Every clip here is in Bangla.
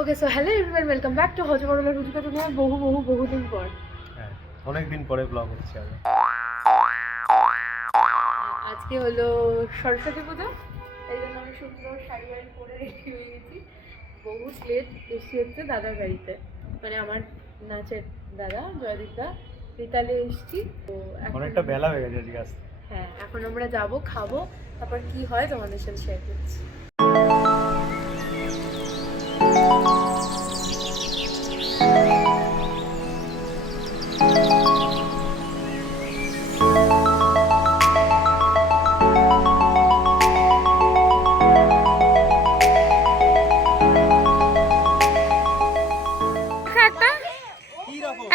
Okay, so hello everyone, welcome back to হজবরলের রুচিকতা নিয়ে বহুদিন পর। হ্যাঁ, অনেকদিন পরে ব্লগ হচ্ছে আমি। আজকে হলো সরস্বতী পুজো, এই জন্য আমি সুন্দর শাড়ি পরে রেডি হয়ে গেছি। বহুত লেট এসছি হচ্ছে দাদার বাড়িতে, মানে আমার নাচের দাদা জয়দীপদা রিতালে এসছি। তো অনেকটা বেলা হয়ে গেছে আজকে আসতে। হ্যাঁ, এখন আমরা যাবো, খাবো, তারপর কি হয় তোমাদের সাথে শেয়ার করছি।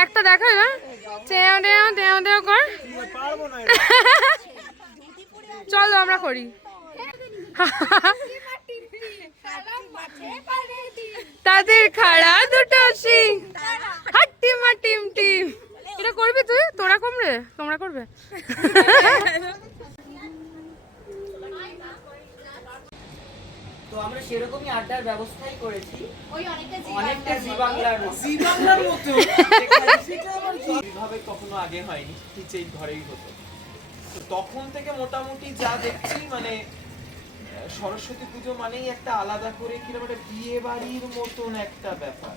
একটা দেখা না দেও কর, চলো আমরা করি। তাদের খাড়া দুটো সিং হাট্টিমা টিম টিম। এটা করবি তুই? তোরা করবে? তোমরা করবে? তো আমরা সেরকমই আড্ডার ব্যবস্থাই করেছি, অনেকটা বাংলার মতো এইভাবে কখনো আগে হয়নি, নিচেই ঘরেই হতো। তো তখন থেকে মোটামুটি যা দেখছি, মানে সরস্বতী পুজো মানেই একটা আলাদা করে কিরকম একটা বিয়ে বাড়ির মতন একটা ব্যাপার।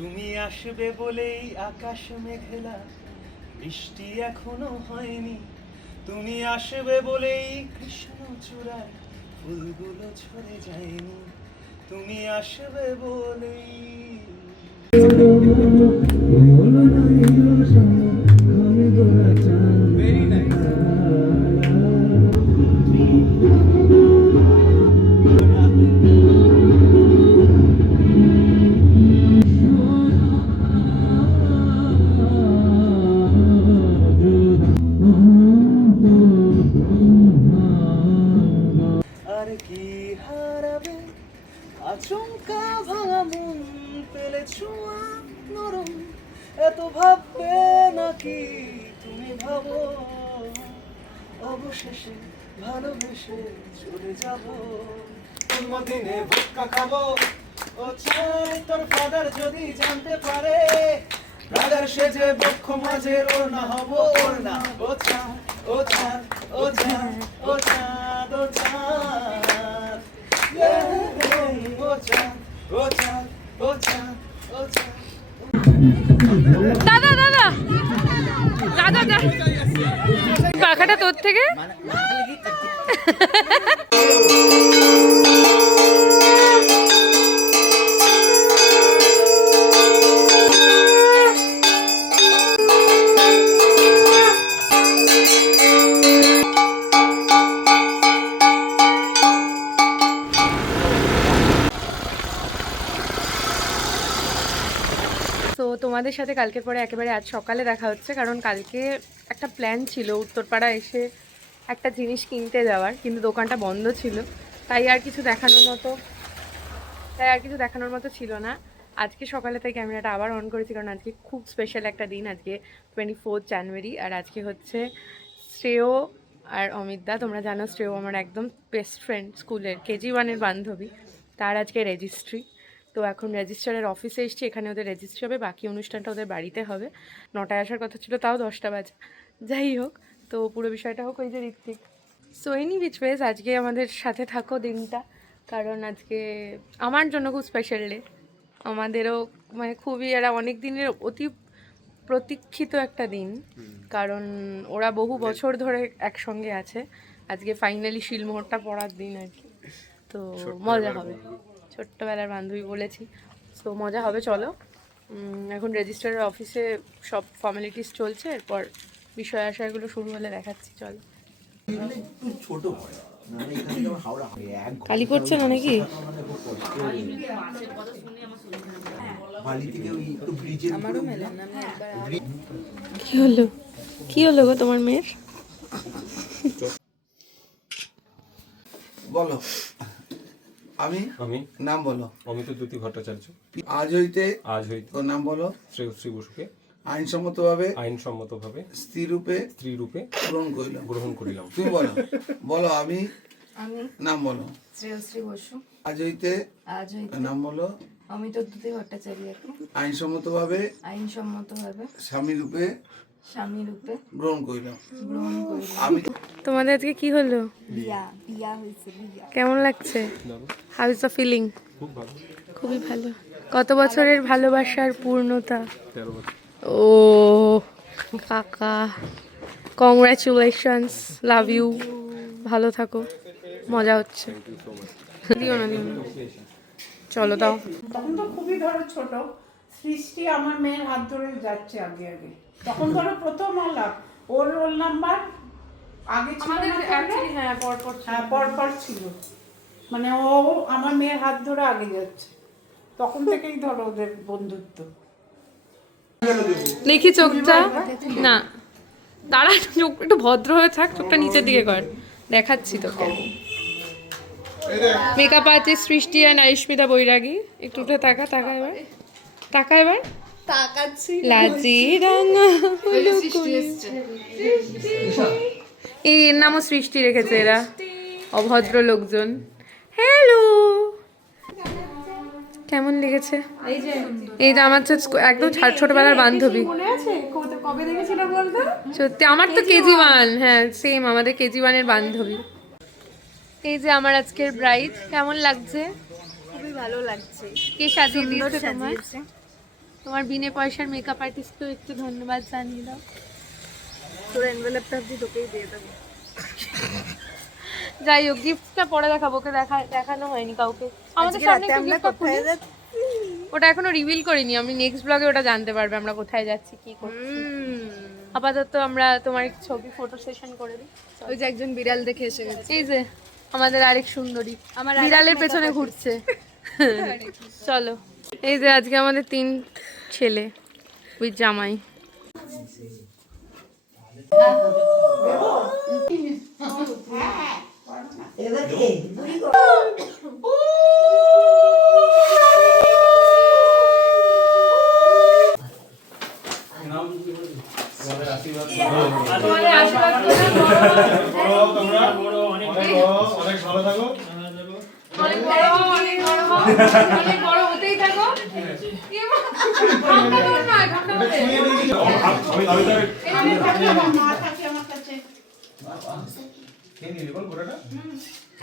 তুমি আসবে বলেই আকাশ মেঘলা, বৃষ্টি এখনো হয়নি। তুমি আসবে বলেই কৃষ্ণ চূড়ায় ফুলগুলো ঝরে যায়নি। তুমি আসবে বলেই Very nice. আর কি হারাবে আচমকা ভাঙা মন, পেলে ছোঁয়া নরম, এত ভাববে নাকি তুমি ভাবো, অবশেষে ভালোবেসে চলে যাব। জন্মদিনে ভুক্কা খাবো, ও চাই তোর ফাদার যদি জানতে পারে, ব্রাদার সেজে বক্ষ মাঝে ওর না হব, ওর না। ও চাঁদ, ও চাঁদ, ও চাঁদ, ও চাঁদ, ও চাঁদ, ও চাঁদ, ও চাঁদ, ও চাঁদ, ও চাঁদ। দাদা দাদা দাদা পাখাটা তোর থেকে। তো তোমাদের সাথে কালকের পরে একেবারে আজ সকালে দেখা হচ্ছে, কারণ কালকে একটা প্ল্যান ছিল উত্তরপাড়া এসে একটা জিনিস কিনতে যাওয়ার, কিন্তু দোকানটা বন্ধ ছিল, তাই আর কিছু দেখানোর মতো ছিল না। আজকে সকালে তাই ক্যামেরাটা আবার অন করেছি, কারণ আজকে খুব স্পেশাল একটা দিন, আজকে 24 জানুয়ারি। আর আজকে হচ্ছে শ্রেয় আর অমিতদা, তোমরা জানো শ্রেয় আমার একদম বেস্ট ফ্রেন্ড, স্কুলের কেজি 1-এর বান্ধবী, তার আজকে রেজিস্ট্রি। তো এখন রেজিস্ট্রারের অফিসে এসেছি, এখানে ওদের রেজিস্ট্রি হবে, বাকি অনুষ্ঠানটা ওদের বাড়িতে হবে। 9টায় আসার কথা ছিল, তাও 10টা বাজে। যাই হোক, তো পুরো বিষয়টা হোক ওই যে Ritwik. So any which ways আজকে আমাদের সাথে থাকো দিনটা, কারণ আজকে আমার জন্য খুব স্পেশাল ডে, আমাদেরও মানে খুবই এরা অনেক দিনের অতি প্রতীক্ষিত একটা দিন, কারণ ওরা বহু বছর ধরে একসঙ্গে আছে। আজকে ফাইনালি শিলমোহরটা পড়ার দিন আর কি, তো মজা হবে। ছোট্টবেলার বান্ধবী বলেছি, তো মজা হবে। চলো, এখন রেজিস্ট্রারের অফিসে সব ফর্মালিটিস চলছে, এরপর বিষয় আশয়গুলো শুরু হলে দেখাচ্ছি। চলো। কালি করছে না নাকি? কি হলো গো তোমার মেয়ের? বলো আমি আমি নাম বলো। অমিত দ্যুতি ভট্টাচার্য আজ হইতে আজ হইতে তোর নাম বলো। শ্রেয়শ্রী বসুকে আইনসম্মতভাবে আইনসম্মতভাবে স্ত্রীরূপে স্ত্রীরূপে গ্রহণ করিলাম। গ্রহণ করিলাম। তুমি বলো। বলো আমি আমি নাম বলো। শ্রেয়শ্রী বসু আজ হইতে আজ হইতে নাম বলো। অমিত দ্যুতি ভট্টাচার্যকে আইনসম্মতভাবে আইনসম্মতভাবে স্বামীরূপে স্বামী রূপে গ্রহণ করিলাম। গ্রহণ করিলাম। আমি তোমাদের আজকে কি হলো? বিয়া বিয়া হয়েছে বিয়া। কেমন লাগছে? How is the feeling? খুব ভালো। খুবই ভালো। কত বছরের ভালোবাসার পূর্ণতা? 13 বছর। ও কাকা, কংগ্রাচুলেশনস, লাভ ইউ, ভালো থাকো, মজা হচ্ছে। দিও না, দিও না। চলো দাও। তখন তো খুবই ধরো ছোট, সৃষ্টি আমার মেয়ের হাত ধরে যাচ্ছে আগে আগে। তখন ধরো প্রথম আলাপ, ওর রোল নাম্বার আগে ছিল না তাহলে? হ্যাঁ পরপর হ্যাঁ পরপর ছিল, মানে ও আমার মেয়ের হাত ধরে আগে যাচ্ছে, তখন থেকেই ধরো ওদের বন্ধুত্ব। দেখি চোখটা, না দাঁড়া, চোখ একটু ভদ্র হয়ে থাক, চোখটা নিচের দিকে কর, দেখাচ্ছি তোকে। মেকআপ আর্টিস্ট সৃষ্টি আর আয়ুষ্মিতা বৈরাগী, একটু উঠে তাকা, তাকা এবার, তাকা এবার, তাকাচ্ছি লাজি রাঙা হলো কই। এই এর নামও সৃষ্টি রেখেছে এরা, অভদ্র লোকজন। হ্যালো, কেমন লেগেছে? এই যে আমার তো একদম ছোটবেলার বান্ধবী। মনে আছে কবে দেখেছিল বলতো? সত্যি আমার তো কেজি 1, হ্যাঁ সেম, আমাদের কেজি 1-এর বান্ধবী। এই যে আমার আজকের ব্রাইড, কেমন লাগছে? খুবই ভালো লাগছে। কে সাজিয়ে দিয়েছে তোমার? সাজিয়েছে। তোমার বিনে পয়সার মেকআপ আর্টিস্টকেও একটু ধন্যবাদ জানিয়ে দাও। তোর এনভেলপটা অবধি তোকেই দিয়ে দেবো। যাই হোক, গিফটটা পরে দেখাবো, ওকে দেখানো হয়নি কাউকে। আমাদের সামনে একটু আমরা gift টা কোথায় খুলি। যাচ্ছি? ওটা এখনো রিভিল করিনি, আমি নেক্সট ব্লগে ওটা জানতে পারবে আমরা কোথায় যাচ্ছি, কি করছি। আপাতত আমরা তোমার একটু ছবি ফটো সেশন করে দিই। ওই যে একজন বিড়াল দেখে এসে গেছে। এই যে আমাদের আরেক সুন্দরী আমার বিড়ালের পেছনে ঘুরছে। চলো, এই যে আজকে আমাদের 3 ছেলে উইথ জামাই। অনেক ভালো থাকো। অনেক বড় হতেই থাকো। ঠান্ডা করো না, ঠান্ডা করো। মা থাকে আমার কাছে।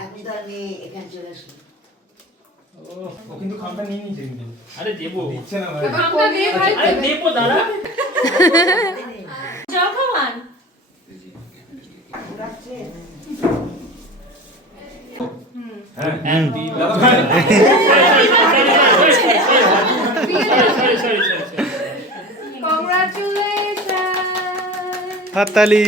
আপনি তো আমি এখানে চলে আসুন। ও কিন্তু খামটা নিয়ে নিয়েছে কিন্তু। আরে দেবো, দিচ্ছে না ভাই। খামটা দে ভাই। আরে দেবো দাঁড়া। যাও খাওয়ান। Congratulations! হাততালি।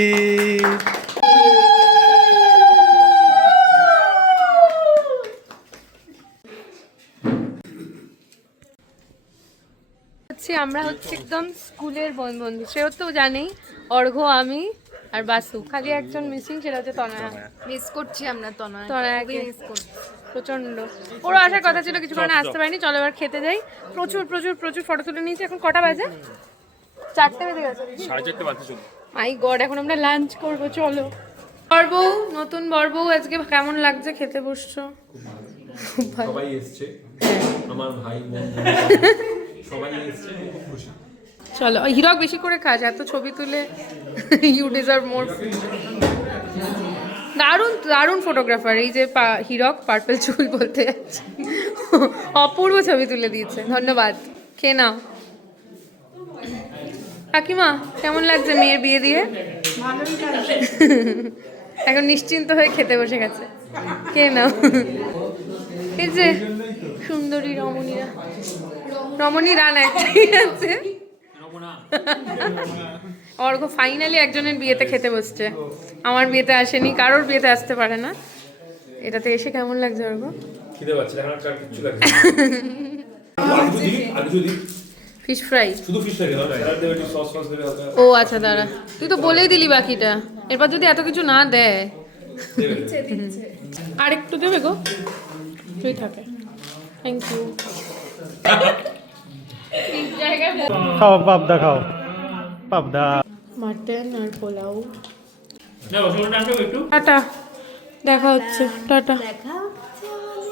আমরা হচ্ছে একদম স্কুলের বন্ধু, সেও তো জানেই, অর্ঘ্য, আমি আর বাসু, খালি একজন মিসিং, সেটা হচ্ছে তনয়া। মিস করছি আমরা তনয়াকে মিস করছি। প্রচন্ড। ওরও আসার কথা ছিল, কিছু কারণে আসতে পারিনি। চলো এবার খেতে যাই। প্রচুর প্রচুর প্রচুর ফটো তুলে নিয়েছি। এখন কটা বাজে? 4টে বেজে গেছে। 4:30 বাজে চলো। মাই গড, এখন আমরা লাঞ্চ করব। চলো। বরবউ, নতুন বরবউ, আজকে কেমন লাগছে? খেতে বসছো? খুব ভালো। সবাই এসছে, আমার ভাই বোন সবাই এসছে, খুব খুশি। চলো, হিরক বেশি করে খাস, এত ছবি তুলে ইউ ডিজার্ভ মোর। দারুণ দারুণ ফটোগ্রাফার এই যে হিরক, পার্পল চুল বলতে যাচ্ছি, অপূর্ব ছবি তুলে দিয়েছে, ধন্যবাদ। খেয়ে নাও। কাকিমা, কেমন লাগছে মেয়ের বিয়ে দিয়ে? এখন নিশ্চিন্ত হয়ে খেতে বসে গেছে। খেয়ে নাও। এই যে সুন্দরী রমণীরা, রমণীরা না একটাই আছে। অর্ঘ্য ফাইনালি একজনের বিয়েতে খেতে বসছে, আমার বিয়েতে আসেনি, কারোর বিয়েতে আসতে পারে না। এটাতে এসে কেমন লাগছে অর্ঘ্য? খিদে পাচ্ছে, এখন আর কিছু লাগছে না। আলু যদি ফিশ ফ্রাই, শুধু ফিশ লাগে না, স্যালাড দেবে, একটু সস দেবে হালকা। ও আচ্ছা দাঁড়া, তুই তো বলেই দিলি বাকিটা, এরপর যদি এত কিছু না দেয়। আর একটু দেবে গো। তুই থাকে থ্যাংক ইউ খাও পাবদা খাও পাবদা মাটন আর পোলাও টাটা দেখা হচ্ছে টাটা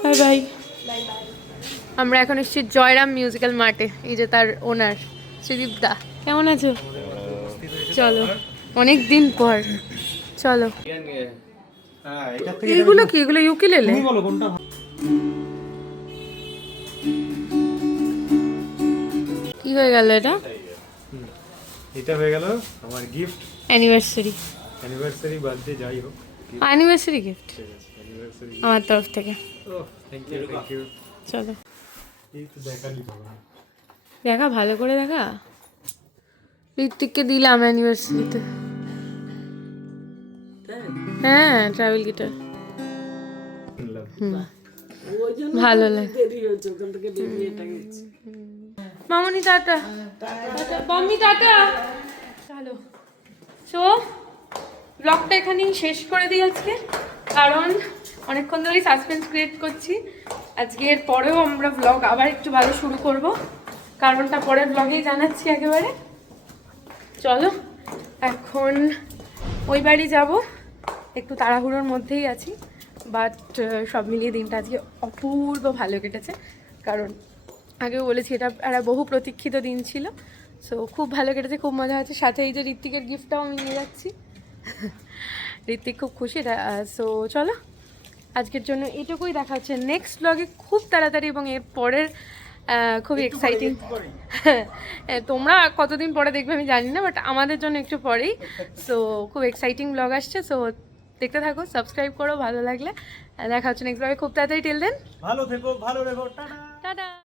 বাই বাই আমরা এখন এসেছি জয়রাম মিউজিক্যাল মার্টে এই যে তার ওনার শ্রীদীপ দা কেমন আছো চলো অনেক দিন পর চলো এইগুলো কি এগুলো ইউকেলেলে বলো কোনটা কি হয়ে গেল এটা এটা হয়ে গেল আমার গিফট অ্যানিভার্সারি অ্যানিভার্সারি বার্থডে যাই হোক অ্যানিভার্সারি গিফট অ্যানিভার্সারি আমার তরফ থেকে ও থ্যাংক ইউ চলো এই তো দেখালি বাবা দেখা ভালো করে দেখা ঋত্বিককে দিলাম অ্যানিভার্সারিতে হ্যাঁ ট্রাভেল গিটার ভালো লাগে মামনি টাটা মাম্মি টাটা চলো সো ব্লগটা এখানেই শেষ করে দিই আজকে কারণ অনেকক্ষণ ধরেই সাসপেন্স ক্রিয়েট করছি আজকের পরেও আমরা ব্লগ আবার একটু ভালো শুরু করব কারণটা পরের ব্লগেই জানাচ্ছি একেবারে চলো এখন ওই বাড়ি যাব একটু তাড়াহুড়োর মধ্যেই আছি বাট সব মিলিয়ে দিনটা আজকে অপূর্ব ভালো কেটেছে কারণ আগেও বলেছি এটা একটা বহু প্রতীক্ষিত দিন ছিল সো খুব ভালো কেটেছে খুব মজা হচ্ছে সাথে এই যে ঋত্বিকের গিফটটাও আমি নিয়ে যাচ্ছি ঋত্বিক খুব খুশি সো চলো আজকের জন্য এটুকুই দেখা হচ্ছে নেক্সট ব্লগে খুব তাড়াতাড়ি এবং এর পরের খুবই এক্সাইটিং তোমরা কতদিন পরে দেখবে আমি জানি না বাট আমাদের জন্য একটু পরেই সো খুব এক্সাইটিং ব্লগ আসছে সো দেখতে থাকো সাবস্ক্রাইব করো ভালো লাগলে দেখা হচ্ছে নেক্সট ব্লগে খুব তাড়াতাড়ি টিল দেন ভালো থেকো ভালো রেখো টাটা টাটা